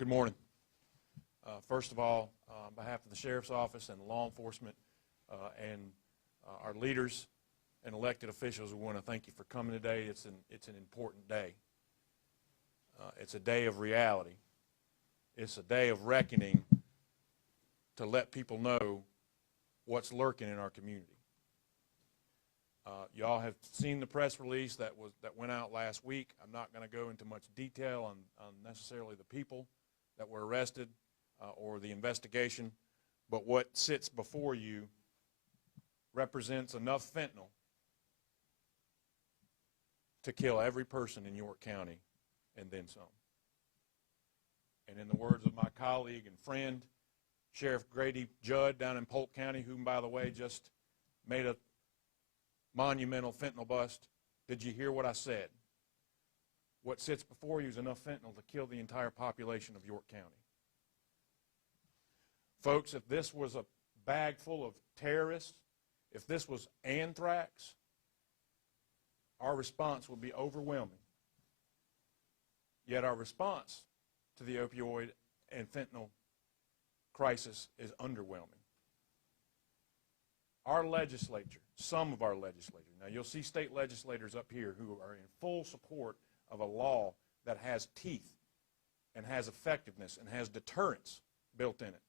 Good morning. First of all, on behalf of the Sheriff's Office and law enforcement and our leaders and elected officials, we want to thank you for coming today. It's an important day. It's a day of reality. It's a day of reckoning to let people know what's lurking in our community. You all have seen the press release that went out last week. I'm not going to go into much detail on necessarily the people that were arrested or the investigation, but what sits before you represents enough fentanyl to kill every person in York County and then some. And in the words of my colleague and friend, Sheriff Grady Judd down in Polk County, whom, by the way, just made a monumental fentanyl bust, did you hear what I said? What sits before you is enough fentanyl to kill the entire population of York County. Folks, if this was a bag full of terrorists, if this was anthrax, our response would be overwhelming. Yet our response to the opioid and fentanyl crisis is underwhelming. Our legislature, some of our legislature, now you'll see state legislators up here who are in full support of a law that has teeth and has effectiveness and has deterrence built in it.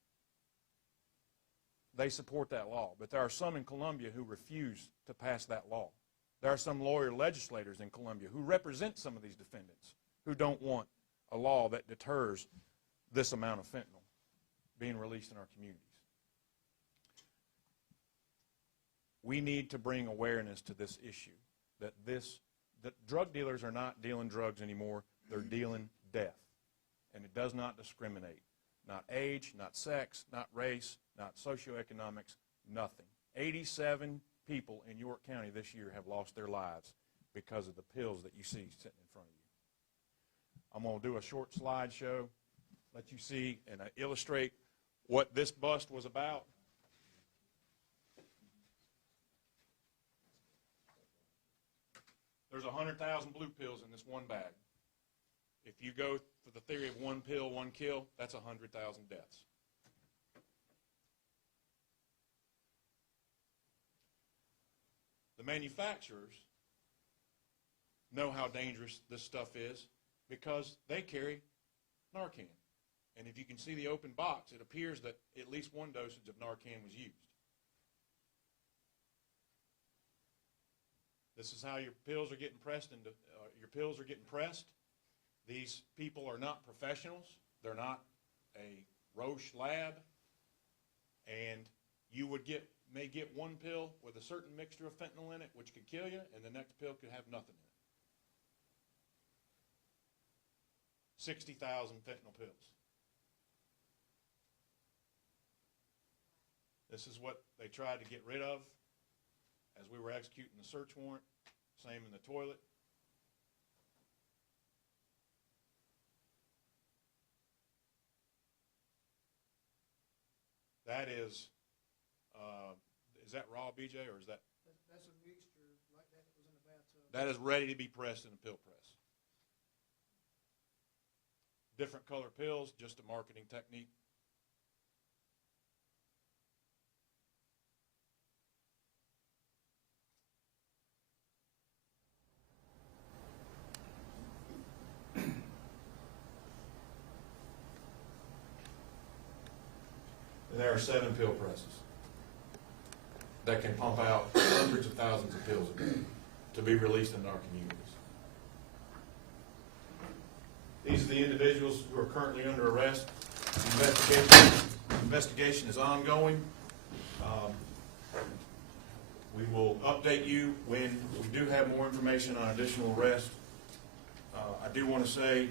They support that law, but there are some in Columbia who refuse to pass that law. There are some lawyer legislators in Columbia who represent some of these defendants who don't want a law that deters this amount of fentanyl being released in our communities. We need to bring awareness to this issue, that drug dealers are not dealing drugs anymore, they're dealing death. And it does not discriminate. Not age, not sex, not race, not socioeconomics, nothing. 87 people in York County this year have lost their lives because of the pills that you see sitting in front of you. I'm going to do a short slideshow, let you see and illustrate what this bust was about. There's 100,000 blue pills in this one bag. If you go for the theory of one pill, one kill, that's 100,000 deaths. The manufacturers know how dangerous this stuff is because they carry Narcan. And if you can see the open box, it appears that at least one dosage of Narcan was used. This is how your pills are getting pressed into These people are not professionals. They're not a Roche lab. And you may get one pill with a certain mixture of fentanyl in it, which could kill you, and the next pill could have nothing in it. 60,000 fentanyl pills. This is what they tried to get rid of as we were executing the search warrant. Same in the toilet. That is that raw, BJ, or is that? That's a mixture like that was in the bathtub. That is ready to be pressed in a pill press. Different color pills, just a marketing technique. And there are 7 pill presses that can pump out hundreds of thousands of pills a day to be released in our communities. These are the individuals who are currently under arrest. The investigation is ongoing. We will update you when we do have more information on additional arrests. I do want to say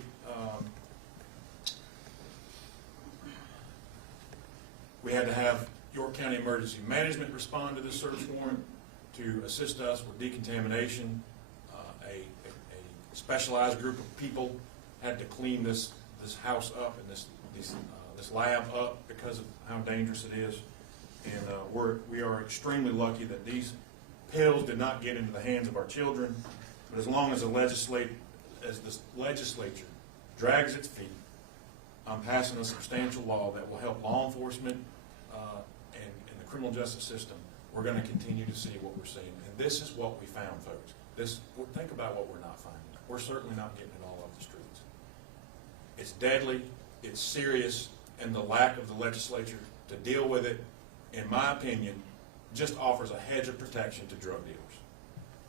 we had to have York County Emergency Management respond to this search warrant to assist us with decontamination. A specialized group of people had to clean this house up and this lab up because of how dangerous it is. And we are extremely lucky that these pills did not get into the hands of our children. But as long as the legislature drags its feet, I'm passing a substantial law that will help law enforcement and the criminal justice system, we're going to continue to see what we're seeing. And this is what we found, folks. Think about what we're not finding. We're certainly not getting it all off the streets. It's deadly, it's serious, and the lack of the legislature to deal with it, in my opinion, just offers a hedge of protection to drug dealers.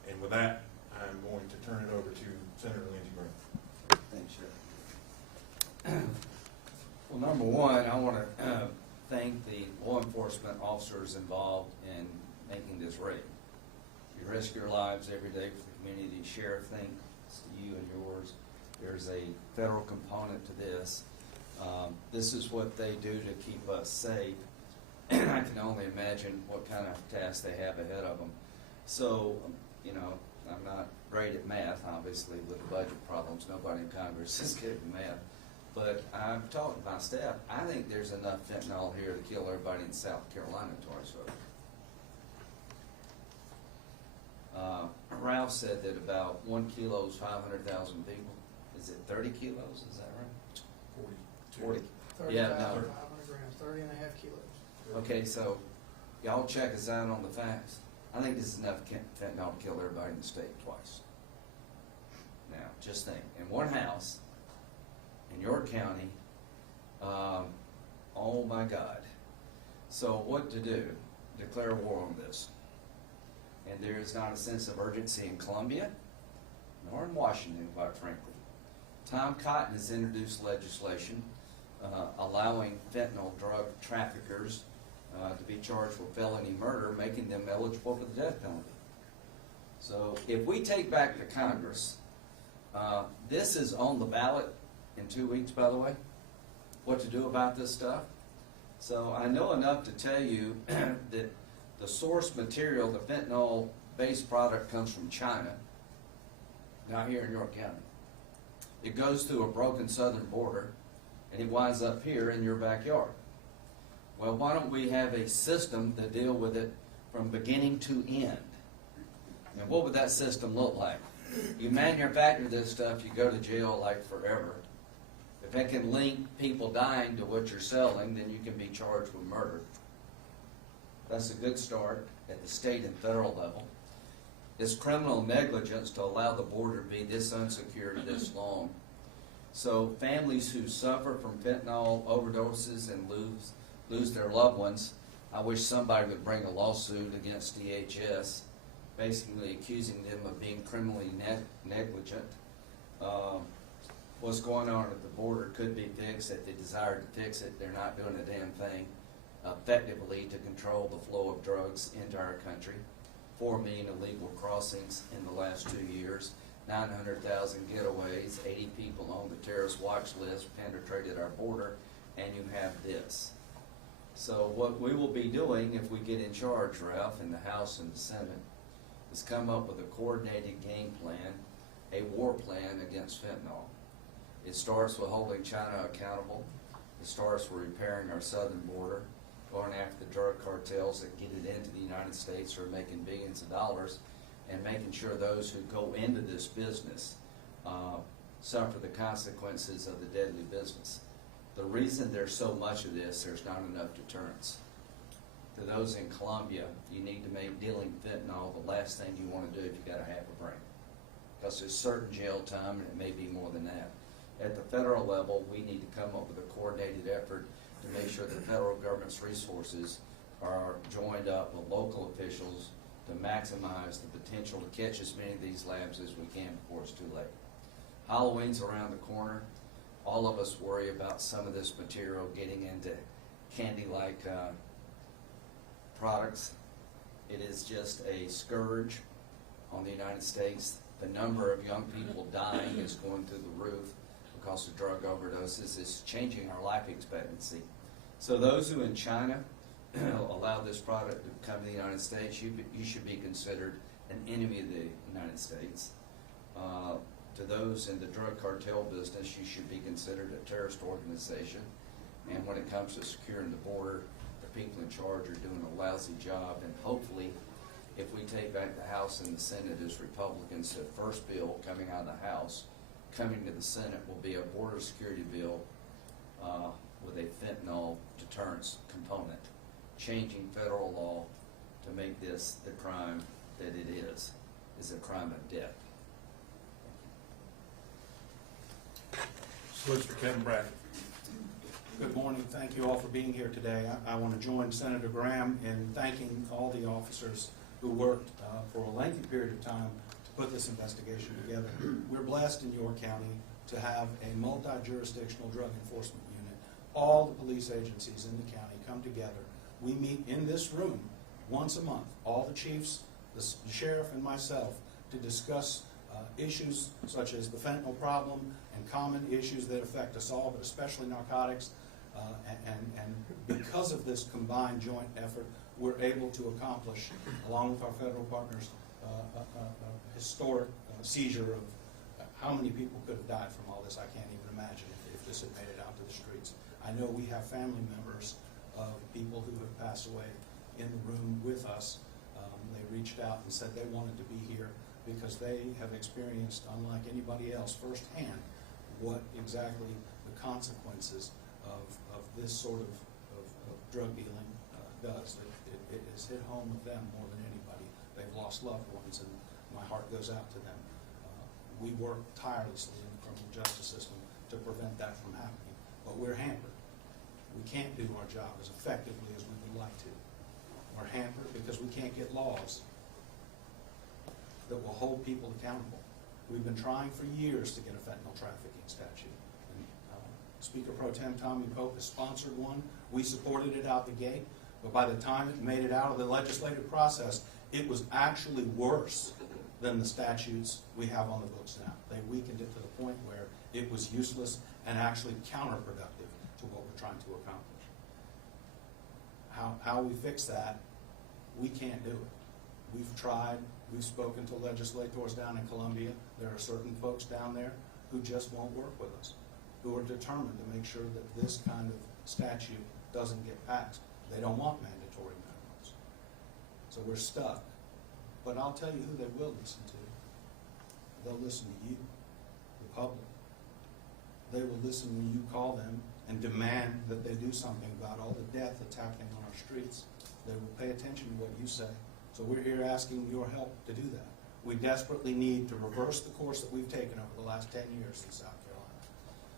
And with that, I'm going to turn it over to Senator Lindsey Graham. Thanks, Sheriff. Well, number one, I want to thank the law enforcement officers involved in making this raid. You risk your lives every day for the community. Sheriff, thanks to you and yours. There's a federal component to this. This is what they do to keep us safe. And I can only imagine what kind of tasks they have ahead of them. So, you know, I'm not great at math, obviously, with the budget problems. Nobody in Congress is good at math. But I've talked to my staff. I think there's enough fentanyl here to kill everybody in South Carolina tomorrow. Ralph said that about 1 kilo is 500,000 people. Is it 30 kilos? Is that right? 40. 30,500 Yeah, no. grams, 30 and a half kilos. Okay, so y'all check us out on the facts. I think this is enough fentanyl to kill everybody in the state twice. Now, just think, in one house, in York County, oh my God. So what to do? Declare war on this. And there is not a sense of urgency in Columbia, nor in Washington, quite frankly. Tom Cotton has introduced legislation allowing fentanyl drug traffickers to be charged with felony murder, making them eligible for the death penalty. So if we take back to Congress, this is on the ballot in 2 weeks, by the way, what to do about this stuff. So I know enough to tell you that the source material, the fentanyl-based product, comes from China, not here in York County. It goes through a broken southern border, and it winds up here in your backyard. Well, why don't we have a system to deal with it from beginning to end? And what would that system look like? You manufacture this stuff, you go to jail like forever. If it can link people dying to what you're selling, then you can be charged with murder. That's a good start at the state and federal level. It's criminal negligence to allow the border to be this unsecured this long. So families who suffer from fentanyl overdoses and lose their loved ones, I wish somebody would bring a lawsuit against DHS, basically accusing them of being criminally negligent. What's going on at the border could be fixed if they desire to fix it. They're not doing a damn thing effectively to control the flow of drugs into our country. 4 million illegal crossings in the last 2 years, 900,000 getaways, 80 people on the terrorist watch list penetrated our border, and you have this. So what we will be doing if we get in charge, Ralph, in the House and the Senate, is come up with a coordinated game plan, a war plan against fentanyl. It starts with holding China accountable. It starts with repairing our southern border, going after the drug cartels that get it into the United States or making billions of dollars, and making sure those who go into this business suffer the consequences of the deadly business. The reason there's so much of this, there's not enough deterrence. To those in Colombia, you need to make dealing fentanyl the last thing you want to do if you got a half a brain. Because there's certain jail time, and it may be more than that. At the federal level, we need to come up with a coordinated effort to make sure the federal government's resources are joined up with local officials to maximize the potential to catch as many of these labs as we can before it's too late. Halloween's around the corner. All of us worry about some of this material getting into candy-like products. It is just a scourge on the United States. The number of young people dying is going through the roof because of drug overdoses. Is changing our life expectancy. So those who in China allow this product to come to the United States, you should be considered an enemy of the United States. To those in the drug cartel business, you should be considered a terrorist organization. And when it comes to securing the border, the people in charge are doing a lousy job. And hopefully, if we take back the House and the Senate as Republicans, the first bill coming out of the House, coming to the Senate will be a border security bill with a fentanyl deterrence component, changing federal law to make this the crime that it is a crime of death. Solicitor Kevin Bradford. Good morning. Thank you all for being here today. I want to join Senator Graham in thanking all the officers who worked for a lengthy period of time to put this investigation together. We're blessed in York County to have a multi-jurisdictional drug enforcement unit. All the police agencies in the county come together. We meet in this room once a month, all the chiefs, the sheriff, and myself, to discuss issues such as the fentanyl problem and common issues that affect us all, but especially narcotics. And because of this combined joint effort, we're able to accomplish, along with our federal partners, a historic seizure of how many people could have died from all this. I can't even imagine if this had made it out to the streets. I know we have family members of people who have passed away in the room with us. They reached out and said they wanted to be here because they have experienced, unlike anybody else, firsthand what exactly the consequences of this sort of drug dealing does. It has hit home with them more than anybody. They've lost loved ones, and my heart goes out to them. We work tirelessly in the criminal justice system to prevent that from happening, but we're hampered. We can't do our job as effectively as we would like to. We're hampered because we can't get laws that will hold people accountable. We've been trying for years to get a fentanyl trafficking statute. And, Speaker Pro Tem Tommy Pope has sponsored one. We supported it out the gate, but by the time it made it out of the legislative process, it was actually worse than the statutes we have on the books now. They weakened it to the point where it was useless and actually counterproductive to what we're trying to accomplish. How we fix that, we can't do it. We've tried, we've spoken to legislators down in Columbia. There are certain folks down there who just won't work with us, who are determined to make sure that this kind of statute doesn't get passed. They don't want mandatory minimums. So we're stuck. But I'll tell you who they will listen to. They'll listen to you, the public. They will listen when you call them and demand that they do something about all the death that's happening on our streets. They will pay attention to what you say. So we're here asking your help to do that. We desperately need to reverse the course that we've taken over the last 10 years in South Carolina.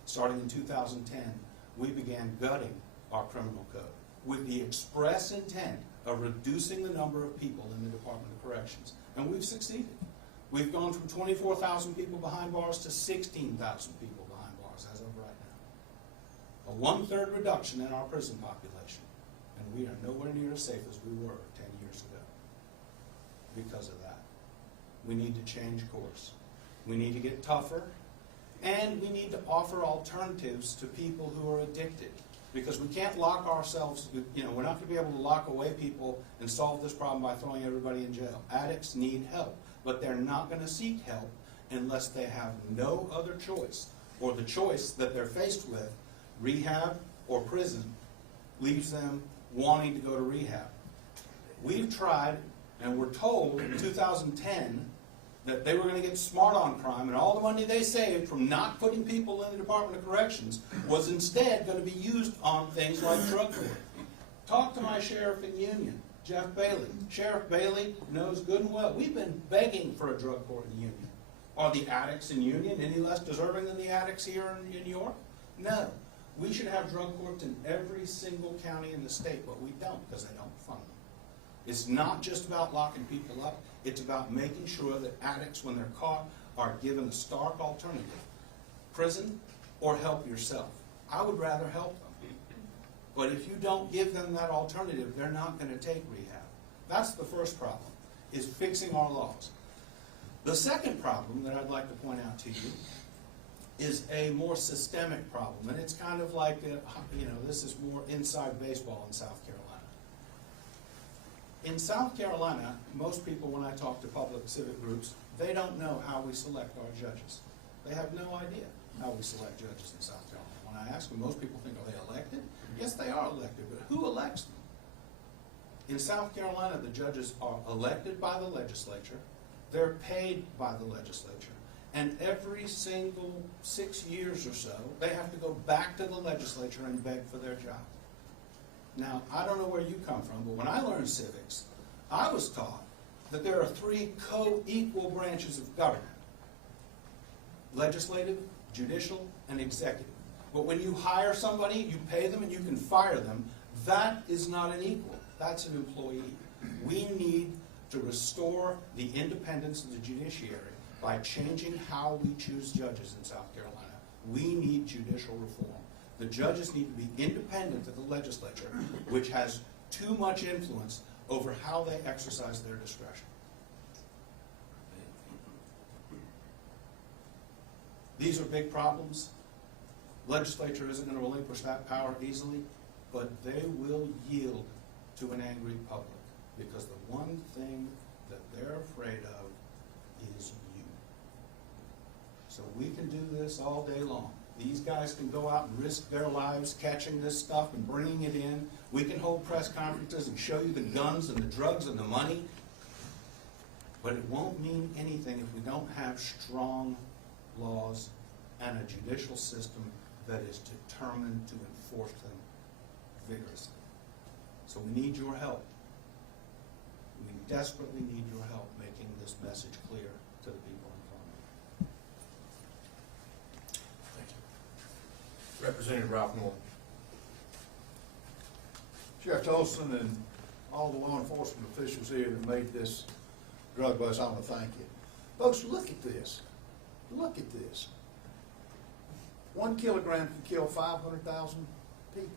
Starting in 2010, we began gutting our criminal code with the express intent of reducing the number of people in the Department of Corrections. And we've succeeded. We've gone from 24,000 people behind bars to 16,000 people behind bars as of right now. A one-third reduction in our prison population. And we are nowhere near as safe as we were 10 years ago because of that. We need to change course. We need to get tougher, and we need to offer alternatives to people who are addicted. Because we can't lock ourselves, we're not going to be able to lock away people and solve this problem by throwing everybody in jail. Addicts need help, but they're not going to seek help unless they have no other choice, or the choice that they're faced with, rehab or prison, leaves them wanting to go to rehab. We've tried, and we're told in 2010 that they were going to get smart on crime, and all the money they saved from not putting people in the Department of Corrections was instead going to be used on things like drug court. Talk to my sheriff in Union, Jeff Bailey. Sheriff Bailey knows good and well. We've been begging for a drug court in Union. Are the addicts in Union any less deserving than the addicts here in New York? No. We should have drug courts in every single county in the state, but we don't because they don't fund them. It's not just about locking people up. It's about making sure that addicts, when they're caught, are given a stark alternative. Prison or help yourself. I would rather help them. But if you don't give them that alternative, they're not going to take rehab. That's the first problem, is fixing our laws. The second problem that I'd like to point out to you is a more systemic problem. And it's kind of like, this is more inside baseball in South Carolina. In South Carolina, most people, when I talk to public civic groups, they don't know how we select our judges. They have no idea how we select judges in South Carolina. When I ask them, most people think, are they elected? Yes, they are elected, but who elects them? In South Carolina, the judges are elected by the legislature, they're paid by the legislature, And every single 6 years or so, they have to go back to the legislature and beg for their job. Now, I don't know where you come from, but when I learned civics, I was taught that there are 3 co-equal branches of government: legislative, judicial, and executive. But when you hire somebody, you pay them and you can fire them. That is not an equal. That's an employee. We need to restore the independence of the judiciary by changing how we choose judges in South Carolina. We need judicial reform. The judges need to be independent of the legislature, which has too much influence over how they exercise their discretion. These are big problems. Legislature isn't going to relinquish that power easily, but they will yield to an angry public, because the one thing that they're afraid of is you. So we can do this all day long. These guys can go out and risk their lives catching this stuff and bringing it in. We can hold press conferences and show you the guns and the drugs and the money, but it won't mean anything if we don't have strong laws and a judicial system that is determined to enforce them vigorously. So we need your help. We desperately need your help making this message clear to the people in Columbia. Thank you. Representative Ralph Norton. Sheriff Tolson and all the law enforcement officials here that made this drug bust, I want to thank you. Folks, look at this. Look at this. 1 kilogram can kill 500,000 people.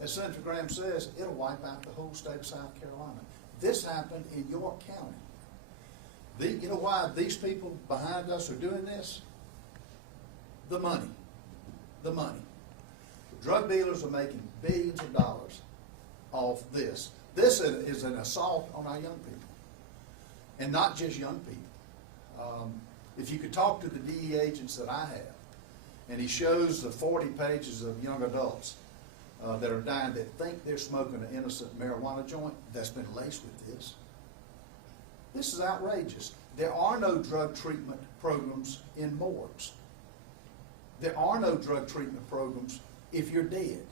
As Senator Graham says, it'll wipe out the whole state of South Carolina. This happened in York County. You know why these people behind us are doing this? The money. The money. The drug dealers are making billions of dollars off this. This is an assault on our young people. And not just young people. If you could talk to the DE agents that I have, and he shows the 40 pages of young adults that are dying that think they're smoking an innocent marijuana joint that's been laced with this. This is outrageous. There are no drug treatment programs in morgues. There are no drug treatment programs if you're dead.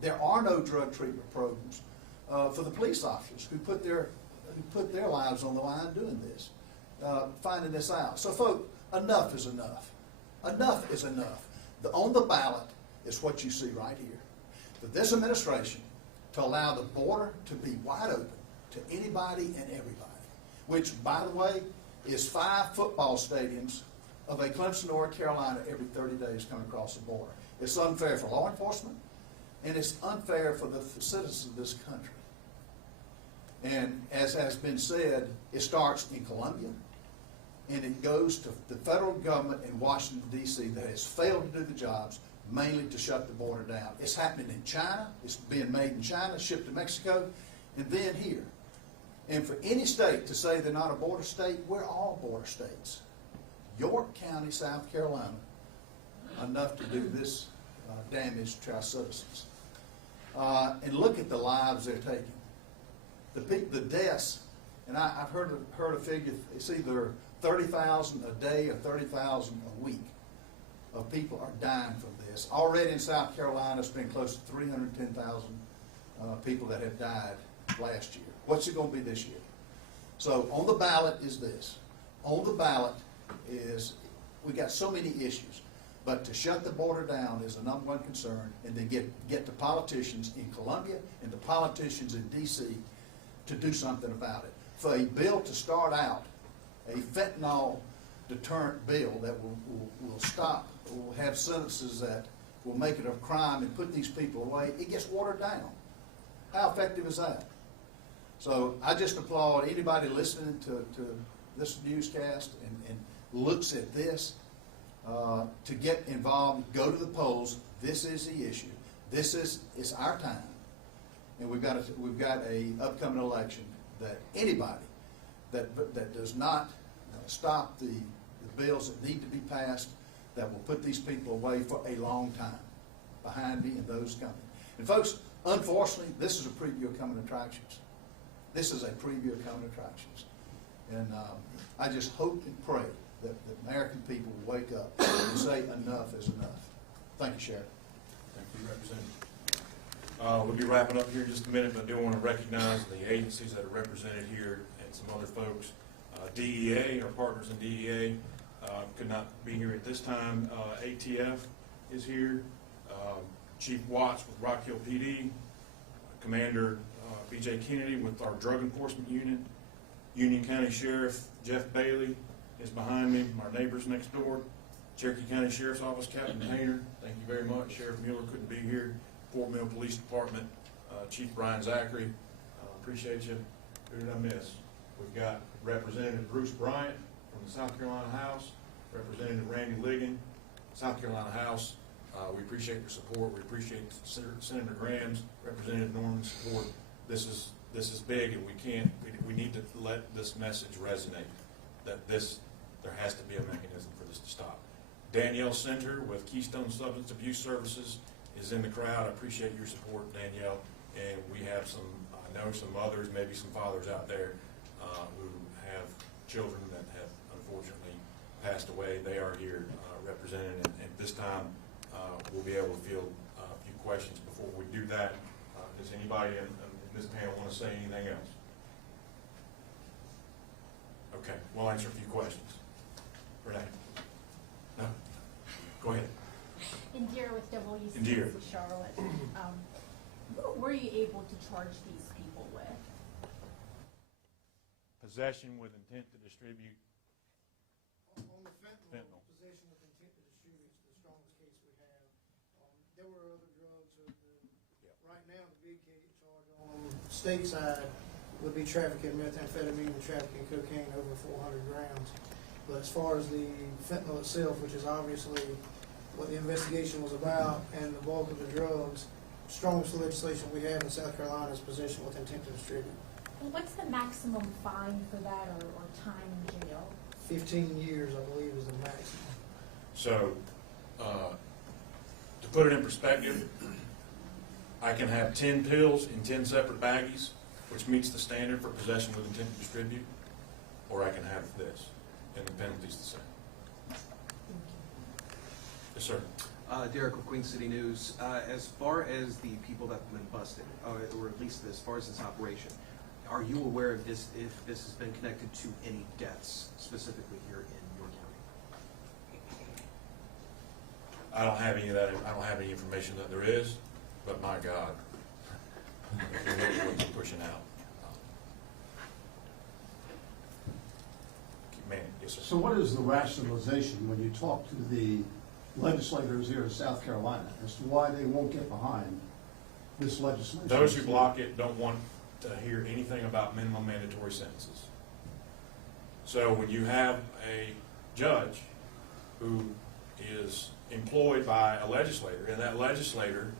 There are no drug treatment programs for the police officers who put their lives on the line doing this, finding this out. So, folks, enough is enough. Enough is enough. On the ballot is what you see right here. For this administration to allow the border to be wide open to anybody and everybody, which, by the way, is 5 football stadiums of a Clemson, North Carolina every 30 days coming across the border. It's unfair for law enforcement, and it's unfair for the citizens of this country. And as has been said, it starts in Columbia, and it goes to the federal government in Washington, D.C. that has failed to do the jobs, mainly to shut the border down. It's happening in China. It's being made in China, shipped to Mexico, and then here. And for any state to say they're not a border state, we're all border states. York County, South Carolina, enough to do this damage to our citizens. And look at the lives they're taking. The deaths, and I've heard a figure, it's either 30,000 a day or 30,000 a week of people are dying from this. Already in South Carolina, it's been close to 310,000 people that have died last year. What's it going to be this year? So on the ballot is this. On the ballot is, we got so many issues, but to shut the border down is the #1 concern, and then get the politicians in Columbia and the politicians in D.C. to do something about it. For a bill to start out, a fentanyl deterrent bill that will stop, will have sentences that will make it a crime and put these people away, it gets watered down. How effective is that? So I just applaud anybody listening to this newscast and looks at this to get involved, go to the polls. This is the issue. It's our time, and we've got a upcoming election that anybody that does not stop the bills that need to be passed, that will put these people away for a long time, behind me and those coming. And folks, unfortunately, this is a preview of coming attractions. This is a preview of coming attractions. And I just hope and pray that the American people will wake up and say enough is enough. Thank you, Sheriff. Thank you, Representative. We'll be wrapping up here in just a minute, but I do want to recognize the agencies that are represented here and some other folks. DEA, our partners in DEA, could not be here at this time. ATF is here. Chief Watts with Rock Hill PD, Commander B.J. Kennedy with our Drug Enforcement Unit, Union County Sheriff Jeff Bailey is behind me, our neighbors next door, Cherokee County Sheriff's Office Captain Hayner, thank you very much. Sheriff Mueller couldn't be here. Fort Mill Police Department, Chief Brian Zachary, appreciate you. Who did I miss? We've got Representative Bruce Bryant from the South Carolina House, Representative Randy Ligon, South Carolina House. We appreciate your support. We appreciate Senator Graham's, Representative Norman's support. This is big, and we need to let this message resonate that there has to be a mechanism for this to stop. Danielle Center with Keystone Substance Abuse Services is in the crowd. I appreciate your support, Danielle. And we have I know some mothers, maybe some fathers out there who have children that have unfortunately passed away. They are here represented, and at this time we'll be able to field a few questions. Before we do that, does anybody in this panel want to say anything else? Okay, we'll answer a few questions. Renee? No? Go ahead. Indira with WCC Indira. Charlotte. What were you able to charge these people with? Possession with intent to distribute. On the Fentanyl. possession with intent to distribute is the strongest case we have. There were other drugs. Right now, the big case charge on stateside would be trafficking methamphetamine and trafficking cocaine over 400 grams. But as far as the fentanyl itself, which is obviously what the investigation was about, and the bulk of the drugs, strongest legislation we have in South Carolina is possession with intent to distribute. And what's the maximum fine for that, or time in jail? 15 years, I believe, is the maximum. So, to put it in perspective, I can have 10 pills in 10 separate baggies, which meets the standard for possession with intent to distribute, or I can have this, and the penalty's the same. Yes, sir. Derek with Queen City News. As far as the people that have been busted, or at least as far as this operation, are you aware of this, if this has been connected to any deaths, specifically here in your county? I don't have any of that. I don't have any information that there is, but my God, what you're pushing out. Man, yes, sir. So what is the rationalization when you talk to the legislators here in South Carolina as to why they won't get behind this legislation? Those who block it don't want to hear anything about minimum mandatory sentences. So when you have a judge who is employed by a legislator, and that legislator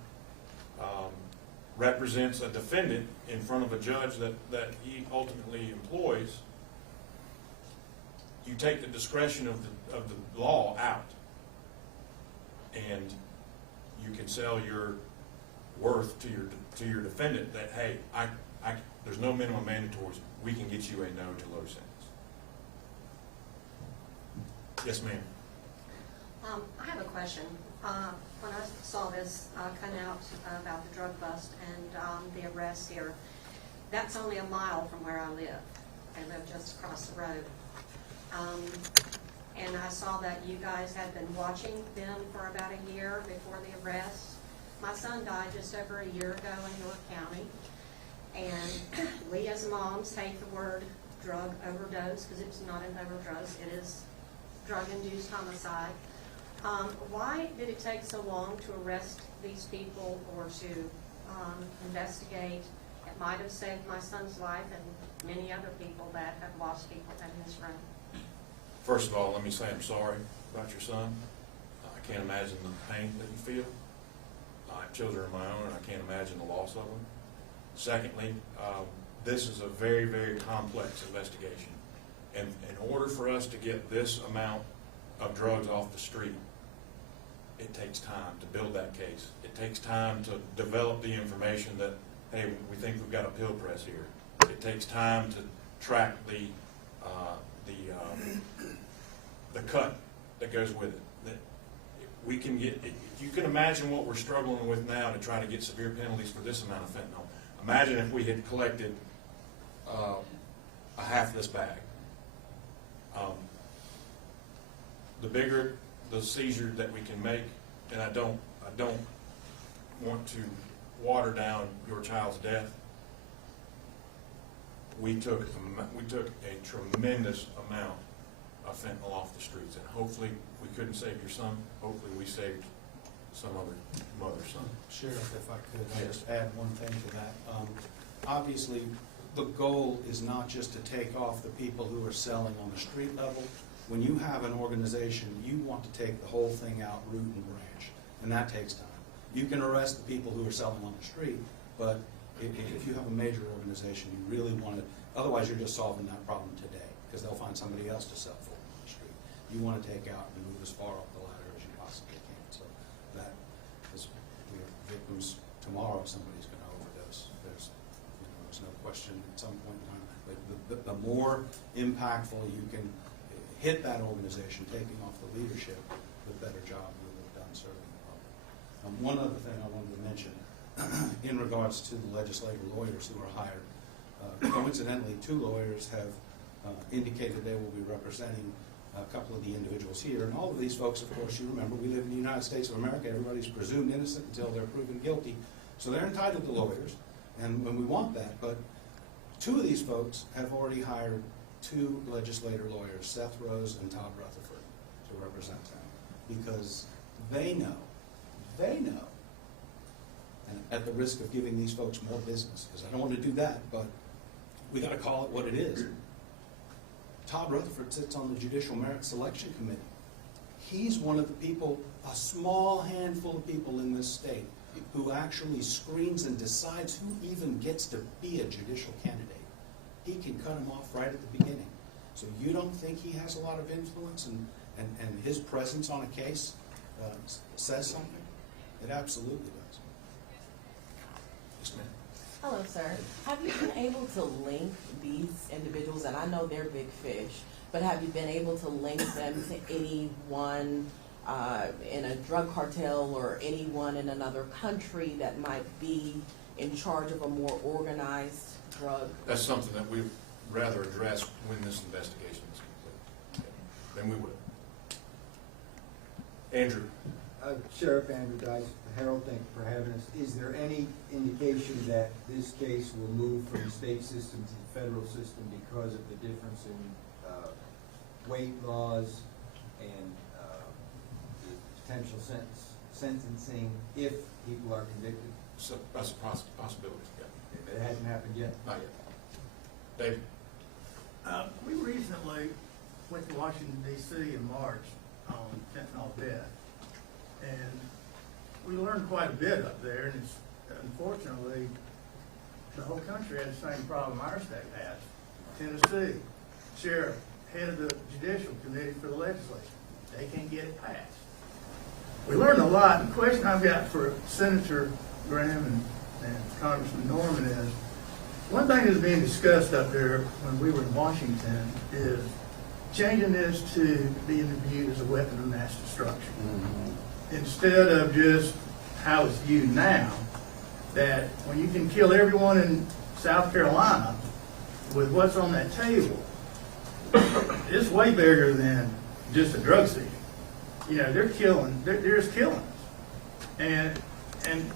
represents a defendant in front of a judge that he ultimately employs, you take the discretion of the law out, and you can sell your worth to your defendant that, hey, there's no minimum mandatories. We can get you a no to low sentence. Yes, ma'am. I have a question. When I saw this come out about the drug bust and the arrests here, that's only a mile from where I live. I live just across the road. And I saw that you guys had been watching them for about a year before the arrest. My son died just over a year ago in York County. And we as moms hate the word drug overdose because it's not an overdose. It is drug-induced homicide. Why did it take so long to arrest these people or to investigate? It might have saved my son's life and many other people that have lost people in this room. First of all, let me say I'm sorry about your son. I can't imagine the pain that you feel. I have children of my own, and I can't imagine the loss of them. Secondly, this is a very, very complex investigation. And in order for us to get this amount of drugs off the street, it takes time to build that case. It takes time to develop the information that, hey, we think we've got a pill press here. It takes time to track the the cut that goes with it. That we can get, if you can imagine what we're struggling with now to try to get severe penalties for this amount of fentanyl. Imagine if we had collected a half this bag. The bigger the seizure that we can make, and I don't want to water down your child's death. We took a tremendous amount of fentanyl off the streets, and hopefully we couldn't save your son. Hopefully we saved some other mother's son. Sheriff, if I could, I'll just add one thing to that. Obviously, the goal is not just to take off the people who are selling on the street level. When you have an organization, you want to take the whole thing out root and branch, and that takes time. You can arrest the people who are selling on the street, but if you have a major organization, you really want to, otherwise you're just solving that problem today, because they'll find somebody else to sell for on the street. You want to take out and move as far up the ladder as you possibly can. So that is, we have victims tomorrow, somebody's going to overdose. There's no question at some point in time. But the more impactful you can hit that organization, taking off the leadership, the better job you will have done serving the public. One other thing I wanted to mention in regards to the legislative lawyers who are hired. Coincidentally, 2 lawyers have indicated they will be representing a couple of the individuals here. And all of these folks, of course, you remember, we live in the United States of America. Everybody's presumed innocent until they're proven guilty. So they're entitled to lawyers, and we want that. But 2 of these folks have already hired 2 legislator lawyers, Seth Rose and Todd Rutherford, to represent them, because they know, and at the risk of giving these folks more business, because I don't want to do that, but we got to call it what it is. Todd Rutherford sits on the Judicial Merit Selection Committee. He's one of the people, a small handful of people in this state, who actually screens and decides who even gets to be a judicial candidate. He can cut him off right at the beginning. So you don't think he has a lot of influence and his presence on a case says something? It absolutely does. Yes, ma'am. Hello, sir. Have you been able to link these individuals, and I know they're big fish, but have you been able to link them to anyone in a drug cartel or anyone in another country that might be in charge of a more organized drug? That's something that we'd rather address when this investigation is complete. Then we would. Andrew. Sheriff Andrew Dice, Harold, thank you for having us. Is there any indication that this case will move from the state system to the federal system because of the difference in weight laws and the potential sentencing if people are convicted? So that's a possibility, yeah. If it hasn't happened yet? Not yet. David? We recently went to Washington, D.C. in March on fentanyl death. And we learned quite a bit up there, and it's, unfortunately, the whole country had the same problem our state has. Tennessee, sheriff, head of the Judicial Committee for the legislature. They can't get it passed. We learned a lot. The question I've got for Senator Graham and Congressman Norman is, one thing that's being discussed up there when we were in Washington is changing this to being viewed as a weapon of mass destruction. Instead of just how it's viewed now, that when you can kill everyone in South Carolina with what's on that table, it's way bigger than just a drug seizure. You know, they're just killing us. And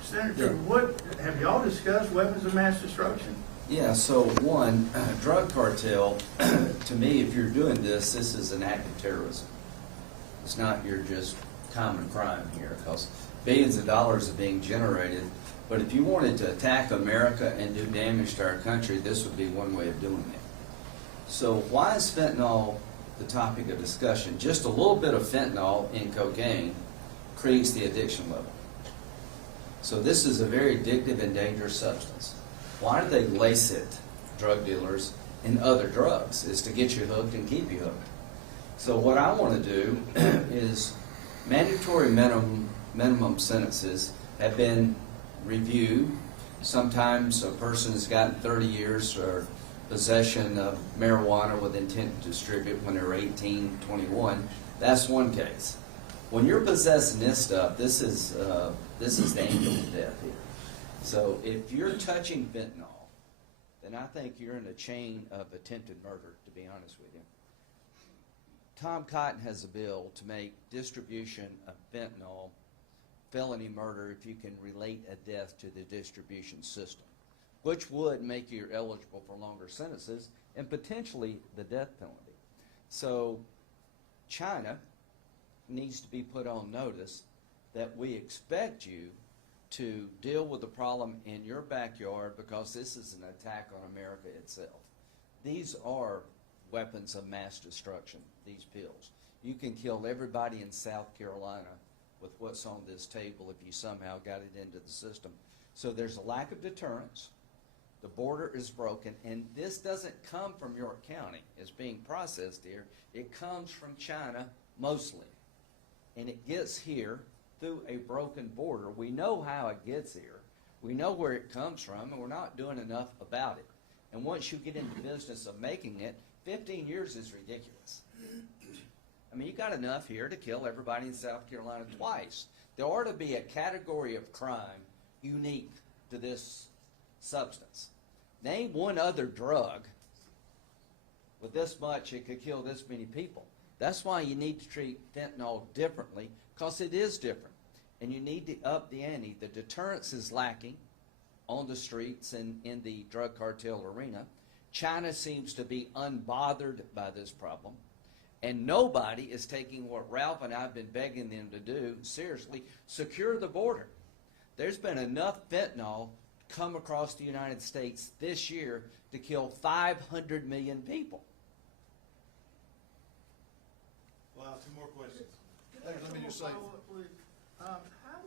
Senator, what have y'all discussed weapons of mass destruction? Yeah, so one, drug cartel, to me, if you're doing this is an act of terrorism. It's not your just common crime here, because billions of dollars are being generated. But if you wanted to attack America and do damage to our country, this would be one way of doing it. So why is fentanyl the topic of discussion? Just a little bit of fentanyl in cocaine creates the addiction level. So this is a very addictive and dangerous substance. Why do they lace it, drug dealers, in other drugs? Is to get you hooked and keep you hooked. So what I want to do is mandatory minimum sentences have been reviewed. Sometimes a person has gotten 30 years or possession of marijuana with intent to distribute when they're 18, 21, that's one case. When you're possessing this stuff, this is the angel of death here. So if you're touching fentanyl, then I think you're in a chain of attempted murder, to be honest with you. Tom Cotton has a bill to make distribution of fentanyl felony murder if you can relate a death to the distribution system, which would make you eligible for longer sentences and potentially the death penalty. So China needs to be put on notice that we expect you to deal with the problem in your backyard because this is an attack on America itself. These are weapons of mass destruction, these pills. You can kill everybody in South Carolina with what's on this table if you somehow got it into the system. So there's a lack of deterrence. The border is broken, and this doesn't come from York County. It's being processed here. It comes from China mostly, and it gets here through a broken border. We know how it gets here. We know where it comes from, and we're not doing enough about it. And once you get into the business of making it, 15 years is ridiculous. I mean, you got enough here to kill everybody in South Carolina twice. There ought to be a category of crime unique to this substance. Name one other drug with this much it could kill this many people. That's why you need to treat fentanyl differently, because it is different. And you need to up the ante. The deterrence is lacking on the streets and in the drug cartel arena. China seems to be unbothered by this problem. And nobody is taking what Ralph and I have been begging them to do seriously: secure the border. There's been enough fentanyl come across the United States this year to kill 500 million people. Well, two more questions. Can I Let me just say, Follow up, please? How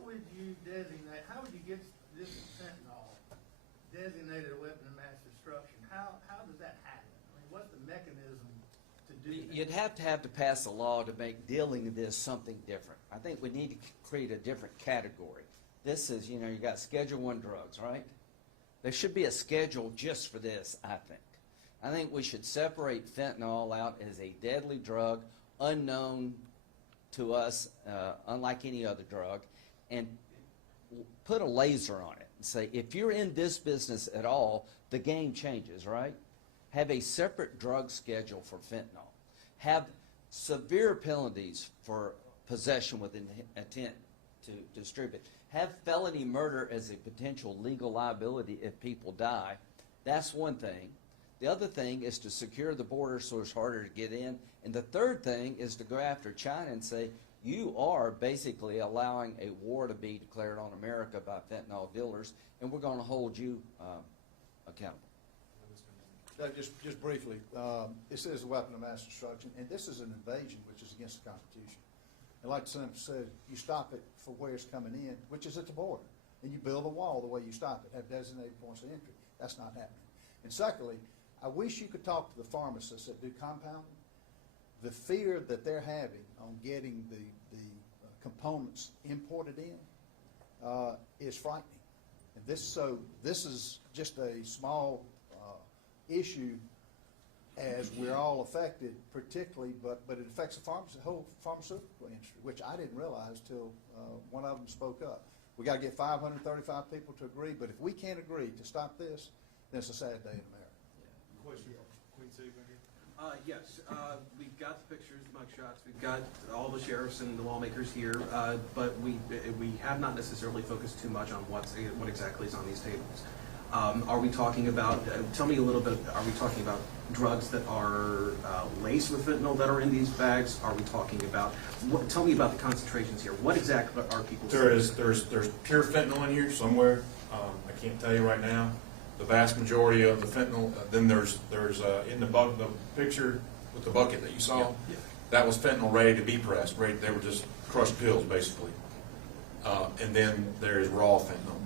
would you designate, how would you get this fentanyl designated a weapon of mass destruction? How does that happen? I mean, what's the mechanism to do that? You'd have to pass a law to make dealing with this something different. I think we need to create a different category. This is, you got Schedule I drugs, right? There should be a schedule just for this, I think. I think we should separate fentanyl out as a deadly drug, unknown to us, unlike any other drug, and put a laser on it and say, if you're in this business at all, the game changes, right? Have a separate drug schedule for fentanyl. Have severe penalties for possession with intent to distribute. Have felony murder as a potential legal liability if people die. That's one thing. The other thing is to secure the border so it's harder to get in. And the third thing is to go after China and say, you are basically allowing a war to be declared on America by fentanyl dealers, and we're going to hold you accountable. just briefly, it says a weapon of mass destruction, and this is an invasion which is against the Constitution. And like the Senator said, you stop it for where it's coming in, which is at the border, and you build a wall the way you stop it, have designated points of entry. That's not happening. And secondly, I wish you could talk to the pharmacists that do compounding. The fear that they're having on getting the components imported in is frightening. And this is just a small issue as we're all affected, particularly, but it affects the whole pharmaceutical industry, which I didn't realize till one of them spoke up. We got to get 535 people to agree, but if we can't agree to stop this, then it's a sad day in America. Question, Queen City, right here. Yes, we've got the pictures, the mugshots, we've got all the sheriffs and the lawmakers here, but we have not necessarily focused too much on what exactly is on these tables. Are we talking about, tell me a little bit, are we talking about drugs that are laced with fentanyl that are in these bags? Are we talking about, tell me about the concentrations here. What exactly are people saying? There's pure fentanyl in here somewhere. I can't tell you right now. The vast majority of the fentanyl, then there's in the picture with the bucket that you saw, Yeah. that was fentanyl ready to be pressed. They were just crushed pills basically. And then there is raw fentanyl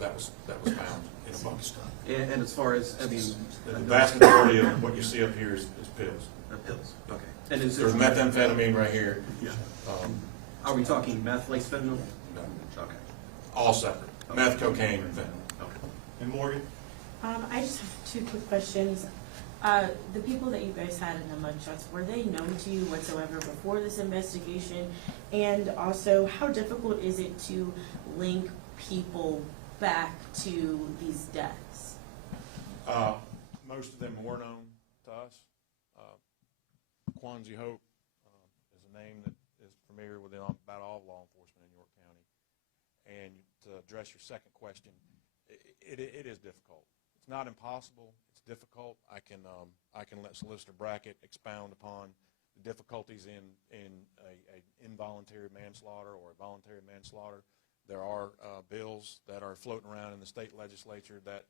that was found in a bucket. And as far as, I mean, The vast majority of what you see up here is pills. pills, okay. And is There's methamphetamine right here. Yeah. Are we talking meth laced fentanyl? No, Okay. all separate. Meth, cocaine, and fentanyl. Okay. And Morgan, I just have two quick questions. The people that you guys had in the mugshots, were they known to you whatsoever before this investigation? And also, how difficult is it to link people back to these deaths? Most of them were known to us. Kwanzi Hope is a name that is familiar with about all law enforcement in York County. And to address your second question, it is difficult. It's not impossible. It's difficult. I can let Solicitor Brackett expound upon the difficulties in a involuntary manslaughter or a voluntary manslaughter. There are bills that are floating around in the state legislature that